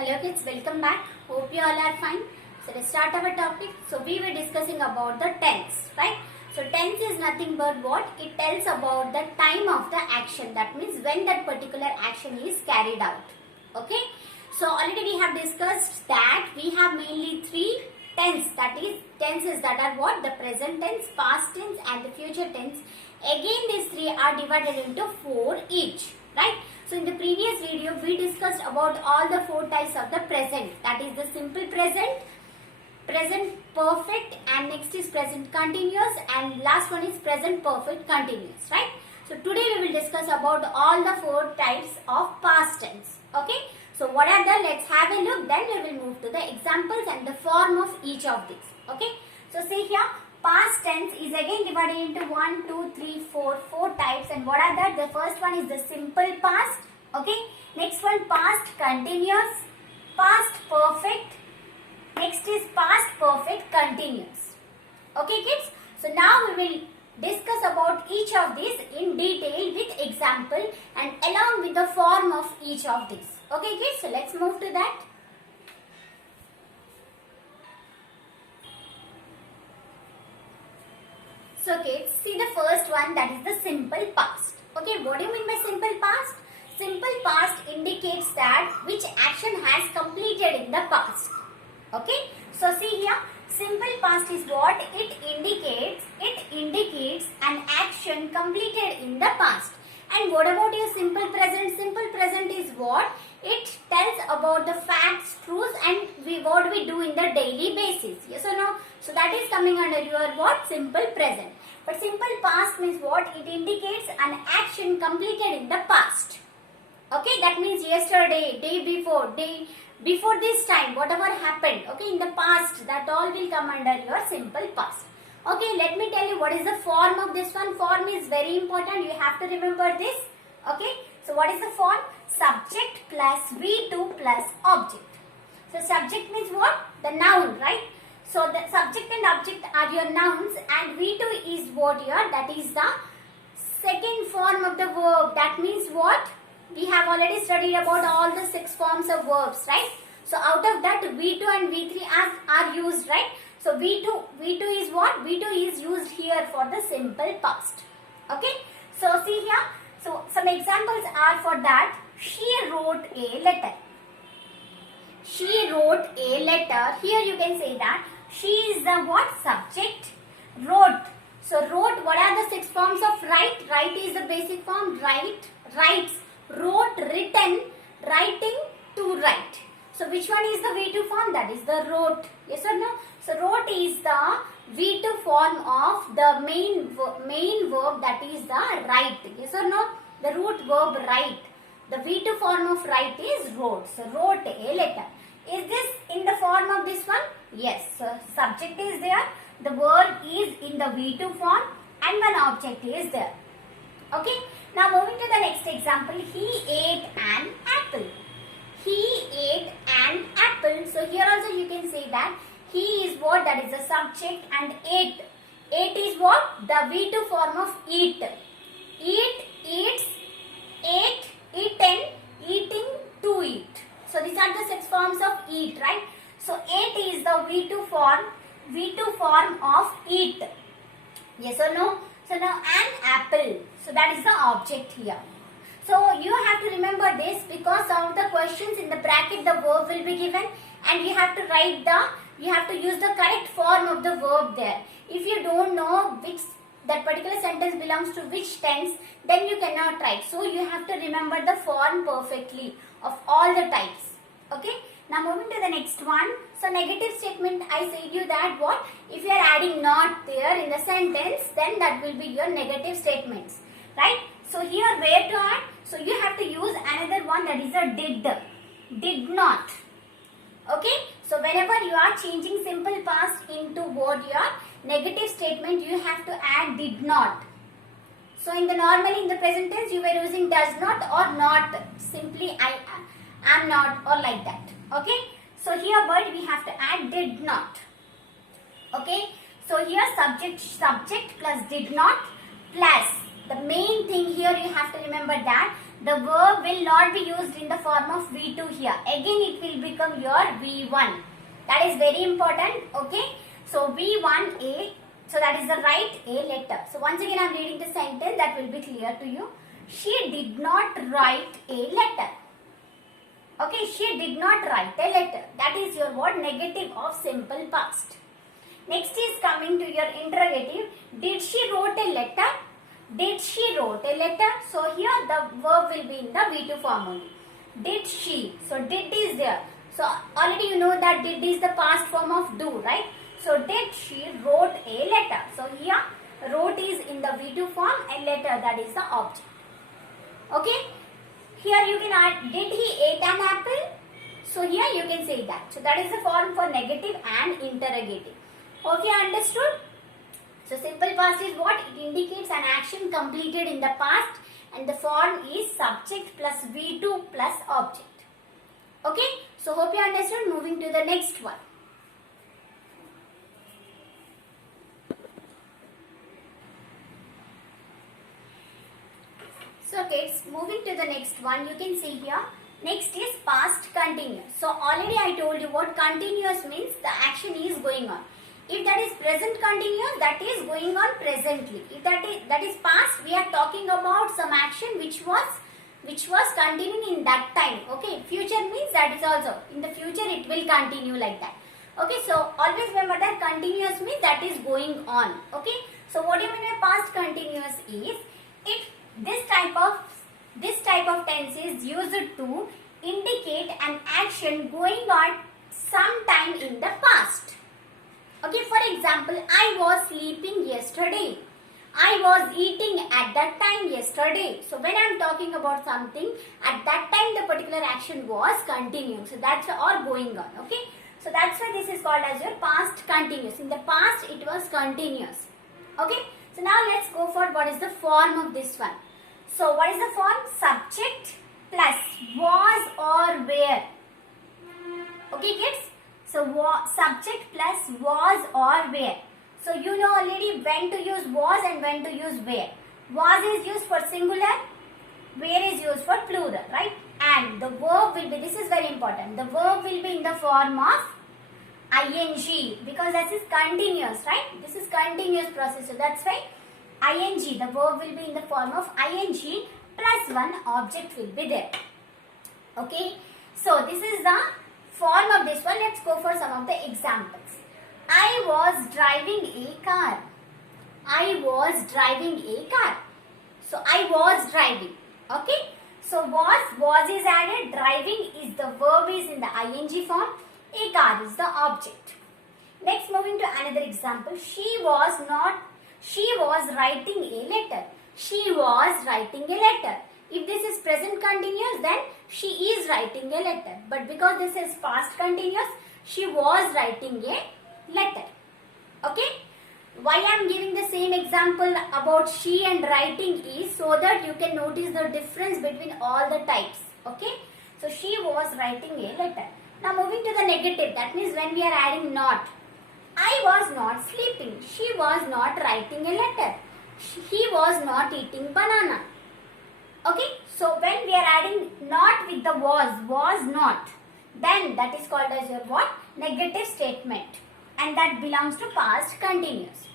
Hello kids, welcome back. Hope you all are fine. So let's start our topic. So we were discussing about the tense, right? So tense is nothing but what? It tells about the time of the action. That means when that particular action is carried out. Okay? So already we have discussed that we have mainly three tense. That is tenses that are what? The present tense, past tense and the future tense. Again these three are divided into four each, right? So in the previous video we discussed about all the four types of the present. That is the simple present, present perfect, and next is present continuous, and last one is present perfect continuous, right? So today we will discuss about all the four types of past tense. Okay? So what are the? Let's have a look. Then we will move to the examples and the form of each of these. Okay? So see here, past tense is again divided into 1, 2, 3, 4, 4 types. And what are that? The first one is the simple past. Okay. Next one, past continuous, past perfect. Next is past perfect continuous. Okay kids. So now we will discuss about each of these in detail with example and along with the form of each of these. Okay kids. So let's move to that. So kids, see the first one, that is the simple past. Okay, what do you mean by simple past? Simple past indicates that which action has completed in the past. Okay, so see here, simple past is what? It indicates an action completed in the past. And what about your simple present? Simple present is what? It tells about the facts, truths, and what we do in the daily basis. Yes or no? So that is coming under your what? Simple present. But simple past means what? It indicates an action completed in the past. Okay, that means yesterday, day before this time, whatever happened, okay, in the past, that all will come under your simple past. Okay, let me tell you what is the form of this one. Form is very important. You have to remember this. Okay, so what is the form? Subject plus V2 plus object. So subject means what? The noun, right? So the subject and object are your nouns, and V2 is what here? That is the second form of the verb. That means what? We have already studied about all the 6 forms of verbs, right? So out of that, V2 and V3 are used, right? So V2 is what? V2 is used here for the simple past. Okay? So see here. So some examples are for that. She wrote a letter. She wrote a letter. Here you can say that she is the what? Subject. Wrote. So wrote, what are the 6 forms of write? Write is the basic form. Write, writes. Wrote, written, writing, to write. So which one is the V2 form? That is the wrote. Yes or no? So wrote is the V2 form of the main verb, that is the write. Yes or no? The root verb write. The V2 form of write is wrote. So wrote a letter. Is this in the form of this one? Yes. So subject is there. The verb is in the V2 form and one object is there. Okay. Now moving to the next example. He ate an apple. He ate an apple. So here also you can say that he is what? That is the subject, and ate. Ate is what? The V2 form of eat. Eat, eats, ate, eaten, eating, to eat. So these are the 6 forms of eat, right? So ate is the V2 form of eat. Yes or no? So now an apple. So that is the object here. So you have to remember this, because some of the questions in the bracket the verb will be given, and you have to use the correct form of the verb there. If you don't know which that particular sentence belongs to which tense, then you cannot write. So you have to remember the form perfectly of all the types. Okay. Now moving to the next one. So negative statement, I said you that what? If you are adding not there in the sentence, then that will be your negative statements. Right? So here where to add? So you have to use another one, that is a did. Did not. Okay? So whenever you are changing simple past into what your negative statement, you have to add did not. So normally in the present tense you were using does not or not. Simply I am not, or like that. Okay? So here but we have to add did not. Okay? So here subject plus did not plus the main thing here you have to remember that the verb will not be used in the form of V2 here. Again it will become your V1. That is very important. Okay. So V1A. So that is the right A letter. So once again I am reading the sentence, that will be clear to you. She did not write a letter. Okay. She did not write a letter. That is your what? Negative of simple past. Next is coming to your interrogative. Did she wrote a letter? Did she wrote a letter? So here the verb will be in the V2 form only. Did she? So did is there. So already you know that did is the past form of do, right? So did she wrote a letter? So here wrote is in the V2 form and letter, that is the object. Okay. Here you can add did he ate an apple? So here you can say that. So that is the form for negative and interrogative. Hope you understood. So simple past is what? It indicates an action completed in the past and the form is subject plus V2 plus object. Okay. So hope you understood. Moving to the next one. So kids, moving to the next one, you can see here. Next is past continuous. So already I told you what continuous means. The action is going on. If that is present continuous, that is going on presently. If that is past, we are talking about some action which was continuing in that time. Okay, future means that is also in the future it will continue like that. Okay, so always remember that continuous means that is going on. Okay, so what do you mean by past continuous is if this type of tense is used to indicate an action going on sometime in the past. Okay, for example, I was sleeping yesterday. I was eating at that time yesterday. So when I am talking about something, at that time the particular action was continuing. So that's or going on. Okay, so that's why this is called as your past continuous. In the past it was continuous. Okay, so now let's go for what is the form of this one. So what is the form? Subject plus was or were. Okay kids. So subject plus was or were. So you know already when to use was and when to use were. Was is used for singular. Were is used for plural, right? And the verb will be, this is very important. The verb will be in the form of ing because this is continuous, right? This is continuous process. So that's why ing, the verb will be in the form of ing plus one object will be there. Okay. So this is the form of this one. Let's go for some of the examples. I was driving a car. I was driving a car. So I was driving. Okay. So was is added. Driving is the verb is in the ing form. A car is the object. Next, moving to another example. She was writing a letter. She was writing a letter. If this is present continuous, then she is writing a letter. But because this is past continuous, she was writing a letter. Okay. Why I am giving the same example about she and writing is so that you can notice the difference between all the types. Okay. So she was writing a letter. Now moving to the negative, that means when we are adding not. I was not sleeping. She was not writing a letter. He was not eating banana. Okay, so when we are adding not with the was not, then that is called as your what? Negative statement. And that belongs to past continuous.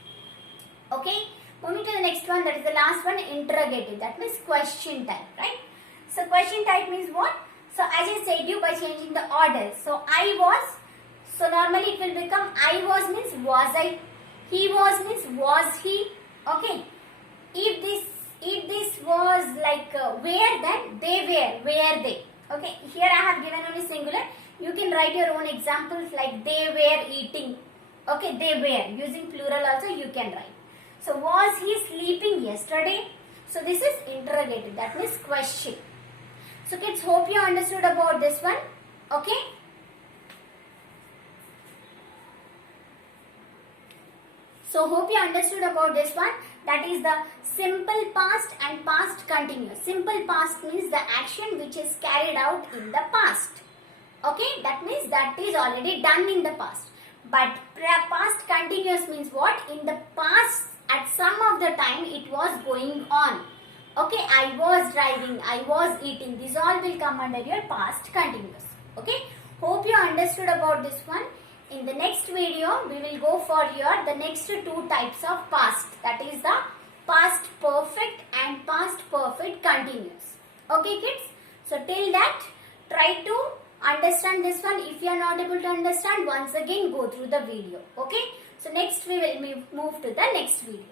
Okay, moving to the next one, that is the last one, interrogative. That means question type, right? So question type means what? So as I said you by changing the order. So I was, so normally it will become I was means was I. He was means was he. Okay. If this was like where, then they were they. Okay. Here I have given only singular. You can write your own examples like they were eating. Okay. They were. Using plural also you can write. So was he sleeping yesterday? So this is interrogative. That means question. So kids, hope you understood about this one. Okay. So hope you understood about this one. That is the simple past and past continuous. Simple past means the action which is carried out in the past. Okay. That means that is already done in the past. But past continuous means what? In the past, at some of the time it was going on. Okay, I was driving, I was eating. These all will come under your past continuous. Okay, hope you understood about this one. In the next video, we will go for the next two types of past. That is the past perfect and past perfect continuous. Okay kids, so till that, try to understand this one. If you are not able to understand, once again go through the video. Okay, so next we will move to the next video.